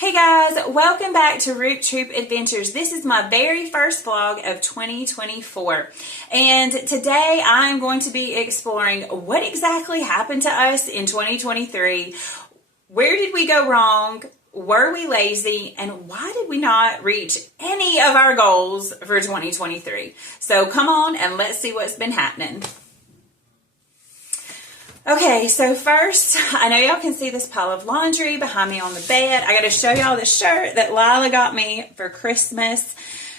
Hey guys, welcome back to Root Troop Adventures. This is my very first vlog of 2024, and today I'm going to be exploring what exactly happened to us in 2023. Where did we go wrong? Were we lazy? And why did we not reach any of our goals for 2023? So come on and let's see what's been happening. Okay, so first, I know y'all can see this pile of laundry behind me on the bed. I got to show y'all the shirt that Lila got me for Christmas.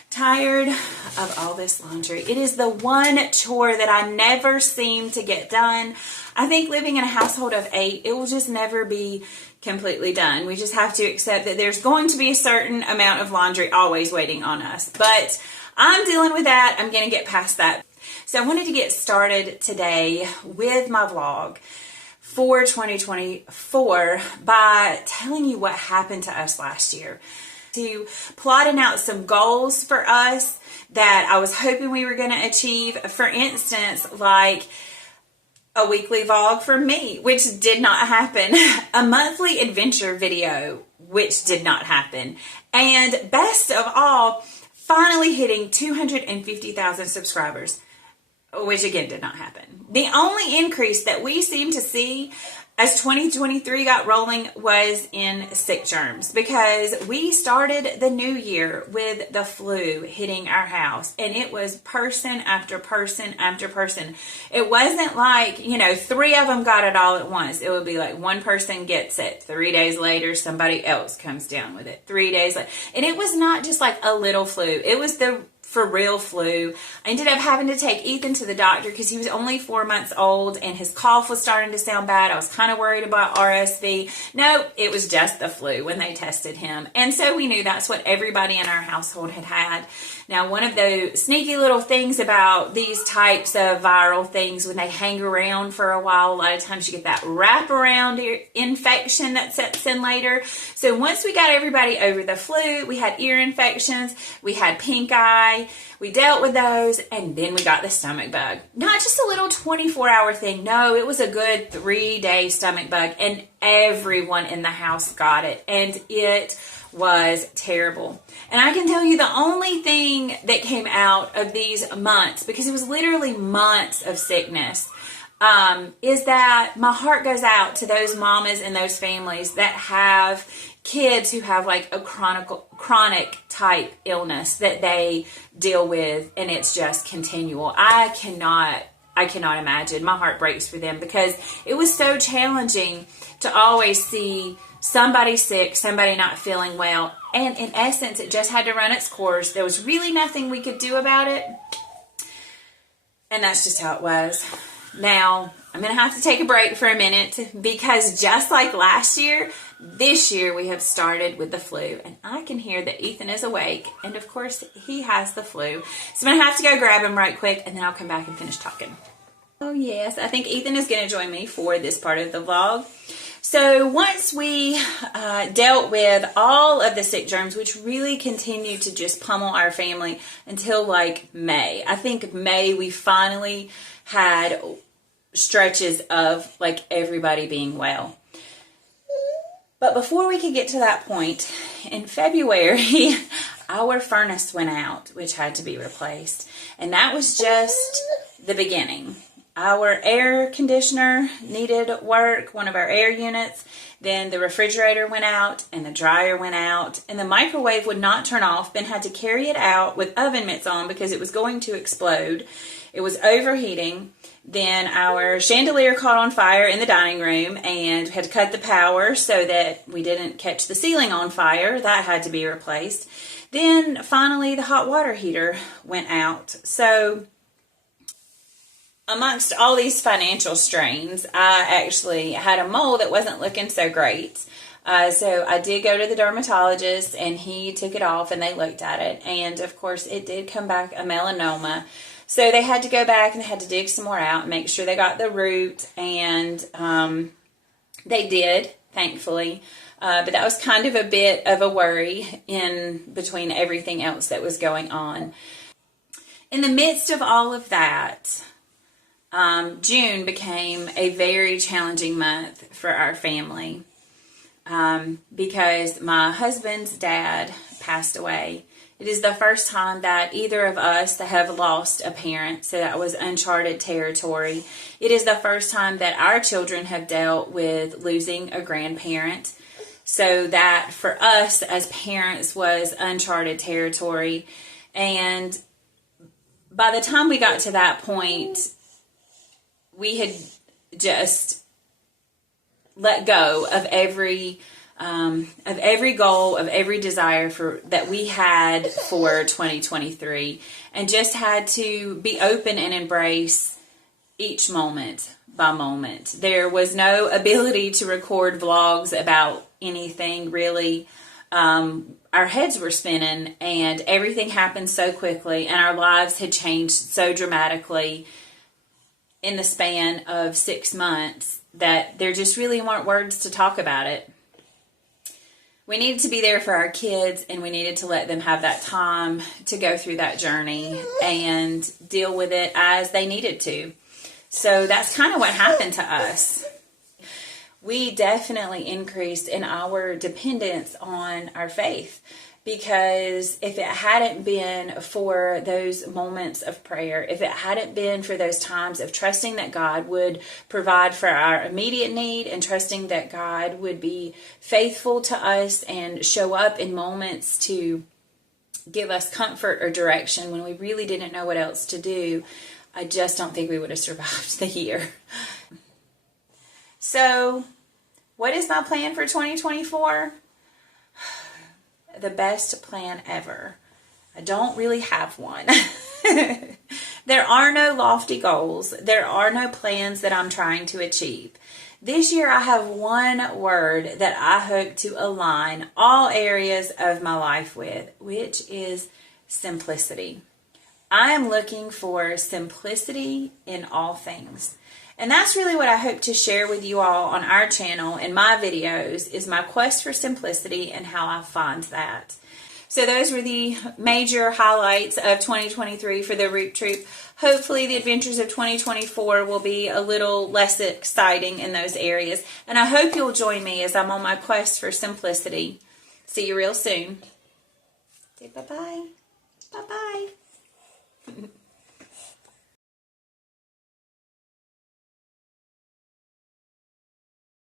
Tired of all this laundry. It is the one chore that I never seem to get done. I think living in a household of 8, it will just never be completely done. We just have to accept that there's going to be a certain amount of laundry always waiting on us. But I'm dealing with that. I'm going to get past that. So I wanted to get started today with my vlog for 2024 by telling you what happened to us last year. To plotting out some goals for us that I was hoping we were going to achieve. For instance, like a weekly vlog for me, which did not happen. A monthly adventure video, which did not happen. And best of all, finally hitting 250,000 subscribers, which again did not happen. The only increase that we seemed to see as 2023 got rolling was in sick germs, because we started the new year with the flu hitting our house, and it was person after person after person. It wasn't like, 3 of them got it all at once. It would be like one person gets it, 3 days later somebody else comes down with it, 3 days later. And it was not just like a little flu. It was the for real flu. I ended up having to take Ethan to the doctor because he was only 4 months old and his cough was starting to sound bad. I was kind of worried about RSV. No, it was just the flu when they tested him. And so we knew that's what everybody in our household had had. Now, one of the sneaky little things about these types of viral things, when they hang around for a while, a lot of times you get that wraparound infection that sets in later. So once we got everybody over the flu, we had ear infections, we had pink eye, we dealt with those, and then we got the stomach bug. Not just a little 24-hour thing. No, it was a good 3-day stomach bug, and everyone in the house got it, and it was terrible. And I can tell you the only thing that came out of these months, because it was literally months of sickness, is that my heart goes out to those mamas and those families that have kids who have like a chronic type illness that they deal with, and it's just continual. I cannot imagine. My heart breaks for them, because it was so challenging to always see somebody sick, somebody not feeling well, and in essence it just had to run its course. There was really nothing we could do about it, and that's just how it was. Now I'm gonna have to take a break for a minute, because just like last year, this year we have started with the flu, and I can hear that Ethan is awake, and of course he has the flu, so I'm gonna have to go grab him right quick, and then I'll come back and finish talking. Oh yes, I think Ethan is going to join me for this part of the vlog. So once we dealt with all of the sick germs, which really continued to just pummel our family until like May. I think May we finally had stretches of like everybody being well. But before we could get to that point, in February, our furnace went out, which had to be replaced. And that was just the beginning. Our air conditioner needed work, one of our air units. Then the refrigerator went out, and the dryer went out, and the microwave would not turn off. Ben had to carry it out with oven mitts on because it was going to explode. It was overheating. Then our chandelier caught on fire in the dining room, and we had to cut the power so that we didn't catch the ceiling on fire. That had to be replaced. Then finally the hot water heater went out. So amongst all these financial strains, I actually had a mole that wasn't looking so great. So I did go to the dermatologist, and he took it off, and they looked at it. And of course it did come back a melanoma. So they had to go back and they had to dig some more out and make sure they got the root. And they did, thankfully. But that was kind of a bit of a worry in between everything else that was going on. In the midst of all of that, June became a very challenging month for our family. because my husband's dad passed away. It is the first time that either of us have lost a parent, so that was uncharted territory. It is the first time that our children have dealt with losing a grandparent, so that for us as parents was uncharted territory. And by the time we got to that point, we had just let go of every goal, of every desire that we had for 2023, and just had to be open and embrace each moment by moment. There was no ability to record vlogs about anything really. Our heads were spinning, and everything happened so quickly, and our lives had changed so dramatically in the span of 6 months that there just really weren't words to talk about it. We needed to be there for our kids, and we needed to let them have that time to go through that journey and deal with it as they needed to. So that's kind of what happened to us. We definitely increased in our dependence on our faith, because if it hadn't been for those moments of prayer, if it hadn't been for those times of trusting that God would provide for our immediate need, and trusting that God would be faithful to us and show up in moments to give us comfort or direction when we really didn't know what else to do, I just don't think we would have survived the year. So, what is my plan for 2024? The best plan ever. I don't really have one. There are no lofty goals. There are no plans that I'm trying to achieve. This year I have one word that I hope to align all areas of my life with, which is simplicity. I am looking for simplicity in all things. And that's really what I hope to share with you all on our channel in my videos, is my quest for simplicity and how I find that. So those were the major highlights of 2023 for the Root Troop. Hopefully the adventures of 2024 will be a little less exciting in those areas. And I hope you'll join me as I'm on my quest for simplicity. See you real soon. Say bye-bye. Bye-bye.